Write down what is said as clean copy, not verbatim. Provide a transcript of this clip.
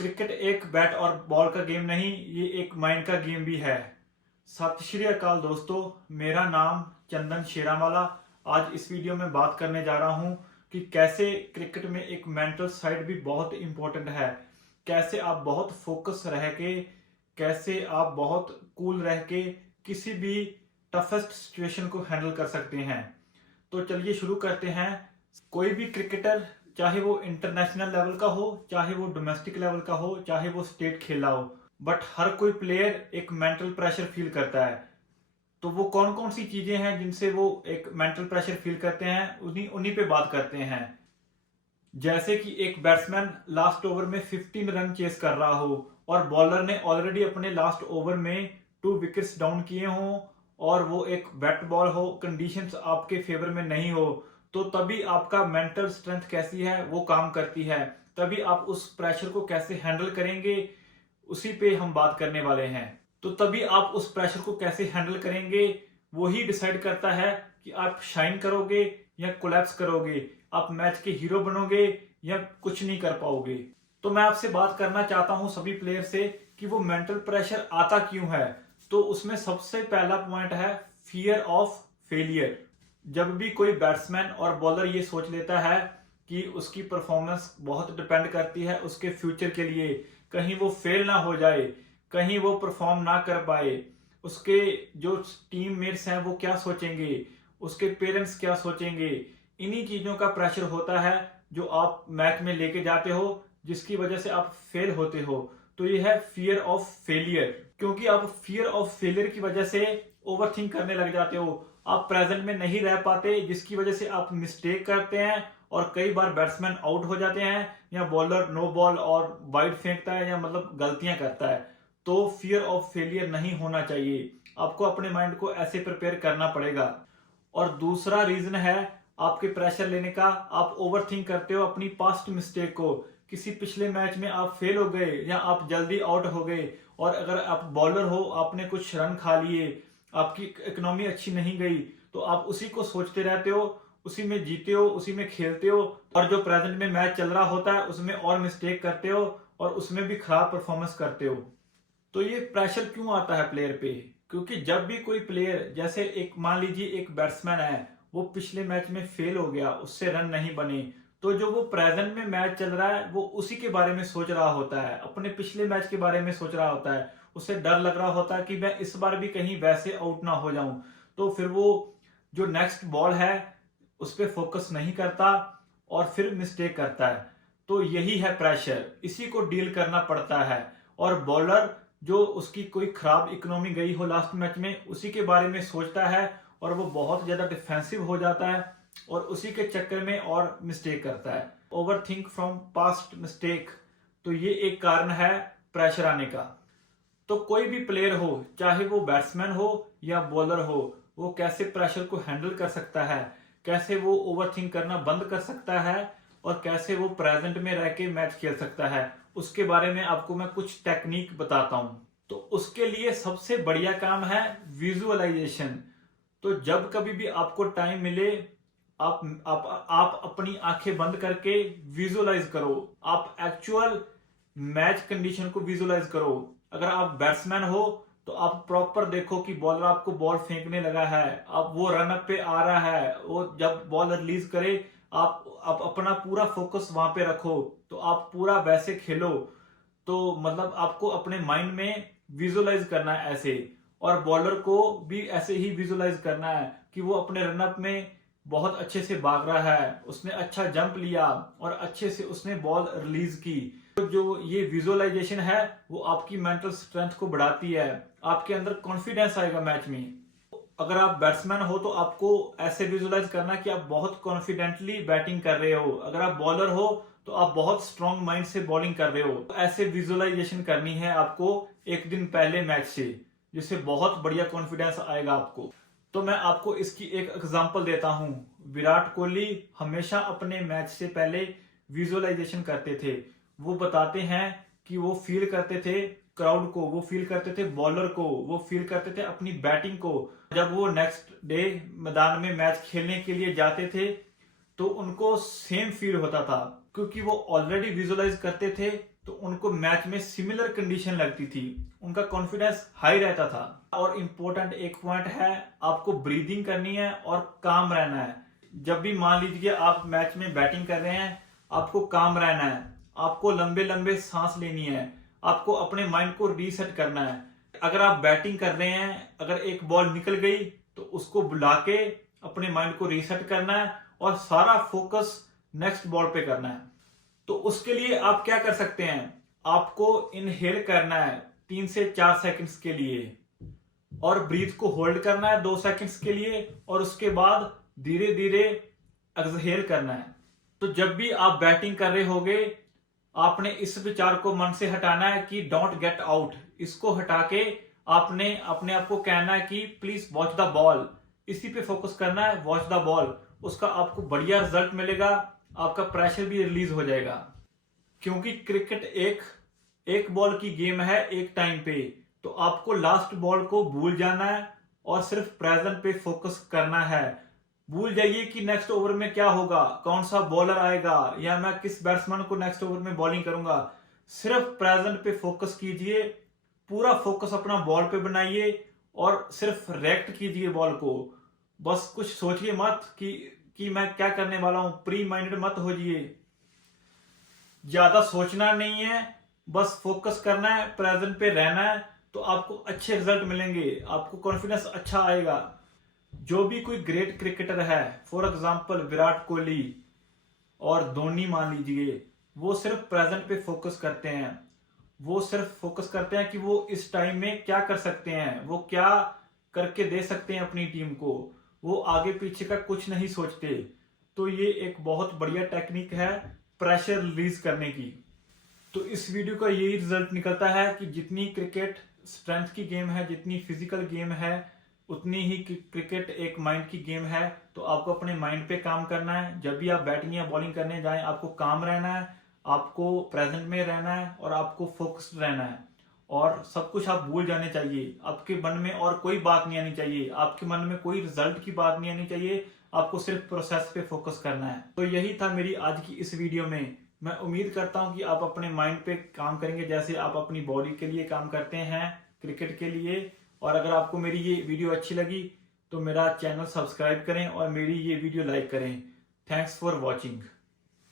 Cricket एक bat और ball का गेम नहीं, ये एक माइंड का गेम भी है। सत श्री अकाल दोस्तों, मेरा नाम चंदन शेरावाला। आज इस वीडियो में बात करने जा रहा हूँ कि कैसे क्रिकेट में एक मेंटल साइड भी बहुत इंपॉर्टेंट है। कैसे आप बहुत फोकस रह के, कैसे आप बहुत कूल रह के किसी भी टफेस्ट सिचुएशन को हैंडल कर सकते हैं। तो चलिए शुरू करते हैं। कोई भी क्रिकेटर, चाहे वो इंटरनेशनल लेवल का हो, चाहे वो डोमेस्टिक लेवल का हो, चाहे वो स्टेट खेला हो, बट हर कोई प्लेयर एक मेंटल प्रेशर फील करता है। तो वो कौन कौन सी चीजें हैं जिनसे वो एक मेंटल प्रेशर फील करते हैं, उन्हीं उन्हीं पे बात करते हैं। जैसे कि एक बैट्समैन लास्ट ओवर में 15 रन चेस कर रहा हो और बॉलर ने ऑलरेडी अपने लास्ट ओवर में 2 विकेट्स डाउन किए हों और वो एक वेट बॉल हो, कंडीशंस आपके फेवर में नहीं हो, तो तभी आपका मेंटल स्ट्रेंथ कैसी है वो काम करती है। तभी आप उस प्रेशर को कैसे हैंडल करेंगे, उसी पे हम बात करने वाले हैं। तो तभी आप उस प्रेशर को कैसे हैंडल करेंगे, वही डिसाइड करता है कि आप शाइन करोगे या कोलैप्स करोगे, आप मैच के हीरो बनोगे या कुछ नहीं कर पाओगे। तो मैं आपसे बात करना चाहता हूं सभी प्लेयर से कि वो मेंटल प्रेशर आता क्यों है। तो उसमें सबसे पहला पॉइंट है फियर ऑफ फेलियर। जब भी कोई बैट्समैन और बॉलर ये सोच लेता है कि उसकी परफॉर्मेंस बहुत डिपेंड करती है उसके फ्यूचर के लिए, कहीं वो फेल ना हो जाए, कहीं वो परफॉर्म ना कर पाए, उसके जो टीम मेट्स हैं वो क्या सोचेंगे, उसके पेरेंट्स क्या सोचेंगे, इन्हीं चीजों का प्रेशर होता है जो आप मैच में लेके जाते हो, जिसकी वजह से आप फेल होते हो। तो ये है फियर ऑफ फेलियर। क्योंकि आप फियर ऑफ फेलियर की वजह से ओवर थिंक करने लग जाते हो, आप प्रेजेंट में नहीं रह पाते, जिसकी वजह से आप मिस्टेक करते हैं और कई बार बैट्समैन आउट हो जाते हैं या बॉलर नो बॉल और वाइड फेंकता है या मतलब गलतियां करता है। तो फियर ऑफ फेलियर नहीं होना चाहिए, आपको अपने माइंड को ऐसे प्रिपेयर करना पड़ेगा। और दूसरा रीजन है आपके प्रेशर लेने का, आप ओवर थिंक करते हो अपनी पास्ट मिस्टेक को। किसी पिछले मैच में आप फेल हो गए या आप जल्दी आउट हो गए, और अगर आप बॉलर हो, आपने कुछ रन खा लिए, आपकी इकोनॉमी अच्छी नहीं गई, तो आप उसी को सोचते रहते हो, उसी में जीते हो, उसी में खेलते हो, और जो प्रेजेंट में मैच चल रहा होता है उसमें और मिस्टेक करते हो और उसमें भी खराब परफॉर्मेंस करते हो। तो ये प्रेशर क्यों आता है प्लेयर पे? क्योंकि जब भी कोई प्लेयर, जैसे एक मान लीजिए एक बैट्समैन है, वो पिछले मैच में फेल हो गया, उससे रन नहीं बने, तो जो वो प्रेजेंट में मैच चल रहा है वो उसी के बारे में सोच रहा होता है, अपने पिछले मैच के बारे में सोच रहा होता है। उसे डर लग रहा होता है कि मैं इस बार भी कहीं वैसे आउट ना हो जाऊं। तो फिर वो जो नेक्स्ट बॉल है उस पर फोकस नहीं करता और फिर मिस्टेक करता है। तो यही है प्रेशर, इसी को डील करना पड़ता है। और बॉलर जो उसकी कोई खराब इकोनॉमी गई हो लास्ट मैच में, उसी के बारे में सोचता है और वो बहुत ज्यादा डिफेंसिव हो जाता है और उसी के चक्कर में और मिस्टेक करता है। Over think from past mistake. तो ये एक कारण है प्रेशर आने का। तो कोई भी प्लेयर हो, चाहे वो बैट्समैन हो या बॉलर हो, वो कैसे प्रेशर को हैंडल कर सकता है, कैसे वो ओवर थिंक करना बंद कर सकता है और कैसे वो प्रेजेंट में रह के मैच खेल सकता है, उसके बारे में आपको मैं कुछ टेक्निक बताता हूं। तो उसके लिए सबसे बढ़िया काम है विजुअलाइजेशन। तो जब कभी भी आपको टाइम मिले, आप अपनी आंखें बंद करके विजुअलाइज करो, आप एक्चुअल मैच कंडीशन को विजुअलाइज करो। अगर आप बैट्समैन हो तो आप प्रॉपर देखो कि बॉलर आपको बॉल फेंकने लगा है, अब वो रन अप पे आ रहा है, वो जब बॉल रिलीज करे आप अपना पूरा फोकस वहां पे रखो, तो आप पूरा वैसे खेलो। तो मतलब आपको अपने माइंड में विजुअलाइज करना है ऐसे, और बॉलर को भी ऐसे ही विजुअलाइज करना है कि वो अपने रनअप में बहुत अच्छे से भाग रहा है, उसने अच्छा जंप लिया और अच्छे से उसने बॉल रिलीज की। तो जो ये विजुअलाइजेशन है वो आपकी मेंटल स्ट्रेंथ को बढ़ाती है, आपके अंदर कॉन्फिडेंस आएगा मैच में। अगर आप बैट्समैन हो तो आपको ऐसे विजुअलाइज करना कि आप बहुत कॉन्फिडेंटली बैटिंग कर रहे हो, अगर आप बॉलर हो तो आप बहुत स्ट्रॉन्ग माइंड से बॉलिंग कर रहे हो। तो ऐसे विजुअलाइजेशन करनी है आपको एक दिन पहले मैच से, जिससे बहुत बढ़िया कॉन्फिडेंस आएगा आपको। तो मैं आपको इसकी एक एग्जांपल देता हूं। विराट कोहली हमेशा अपने मैच से पहले विजुअलाइजेशन करते थे। वो बताते हैं कि वो फील करते थे क्राउड को, वो फील करते थे बॉलर को, वो फील करते थे अपनी बैटिंग को। जब वो नेक्स्ट डे मैदान में मैच खेलने के लिए जाते थे तो उनको सेम फील होता था, क्योंकि वो ऑलरेडी विजुअलाइज करते थे तो उनको मैच में सिमिलर कंडीशन लगती थी, उनका कॉन्फिडेंस हाई रहता था। और इम्पोर्टेंट एक पॉइंट है, आपको ब्रीदिंग करनी है और काम रहना है। जब भी मान लीजिए आप मैच में बैटिंग कर रहे हैं, आपको काम रहना है, आपको लंबे लंबे सांस लेनी है, आपको अपने माइंड को रीसेट करना है। अगर आप बैटिंग कर रहे हैं, अगर एक बॉल निकल गई तो उसको बुला के अपने माइंड को रीसेट करना है और सारा फोकस नेक्स्ट बॉल पे करना है। तो उसके लिए आप क्या कर सकते हैं, आपको इनहेल करना है 3 से 4 सेकंड्स के लिए और ब्रीथ को होल्ड करना है 2 सेकंड्स के लिए और उसके बाद धीरे धीरे एक्सहेल करना है। तो जब भी आप बैटिंग कर रहे होगे, आपने इस विचार को मन से हटाना है कि डोंट गेट आउट। इसको हटा के आपने अपने आप को कहना है कि प्लीज वॉच द बॉल, इसी पे फोकस करना है, वॉच द बॉल। उसका आपको बढ़िया रिजल्ट मिलेगा, आपका प्रेशर भी रिलीज हो जाएगा। क्योंकि क्रिकेट एक बॉल की गेम है एक टाइम पे, तो आपको लास्ट बॉल को भूल जाना है और सिर्फ प्रेजेंट पे फोकस करना है। भूल जाइए कि नेक्स्ट ओवर में क्या होगा, कौन सा बॉलर आएगा या मैं किस बैट्समैन को नेक्स्ट ओवर में बॉलिंग करूंगा। सिर्फ प्रेजेंट पे फोकस कीजिए, पूरा फोकस अपना बॉल पे बनाइए और सिर्फ रिएक्ट कीजिए बॉल को। बस कुछ सोचिए मत कि मैं क्या करने वाला हूं, प्री माइंडेड मत हो जाइए। ज्यादा सोचना नहीं है, बस फोकस करना है, प्रेजेंट पे रहना है, तो आपको अच्छे रिजल्ट मिलेंगे, आपको कॉन्फिडेंस अच्छा आएगा। जो भी कोई ग्रेट क्रिकेटर है, फॉर एग्जांपल विराट कोहली और धोनी मान लीजिए, वो सिर्फ प्रेजेंट पे फोकस करते हैं। वो सिर्फ फोकस करते हैं कि वो इस टाइम में क्या कर सकते हैं, वो क्या करके दे सकते हैं अपनी टीम को। वो आगे पीछे का कुछ नहीं सोचते। तो ये एक बहुत बढ़िया टेक्निक है प्रेशर रिलीज करने की। तो इस वीडियो का यही रिजल्ट निकलता है कि जितनी क्रिकेट स्ट्रेंथ की गेम है, जितनी फिजिकल गेम है, उतनी ही क्रिकेट एक माइंड की गेम है। तो आपको अपने माइंड पे काम करना है। जब भी आप बैटिंग या बॉलिंग करने जाएं, आपको काम रहना है, आपको प्रेजेंट में रहना है और आपको फोकस्ड रहना है। और सब कुछ आप भूल जाने चाहिए, आपके मन में और कोई बात नहीं आनी चाहिए, आपके मन में कोई रिजल्ट की बात नहीं आनी चाहिए। आपको सिर्फ प्रोसेस पे फोकस करना है। तो यही था मेरी आज की इस वीडियो में। मैं उम्मीद करता हूं कि आप अपने माइंड पे काम करेंगे, जैसे आप अपनी बॉडी के लिए काम करते हैं क्रिकेट के लिए। और अगर आपको मेरी ये वीडियो अच्छी लगी तो मेरा चैनल सब्सक्राइब करें और मेरी ये वीडियो लाइक करें। Thanks for watching.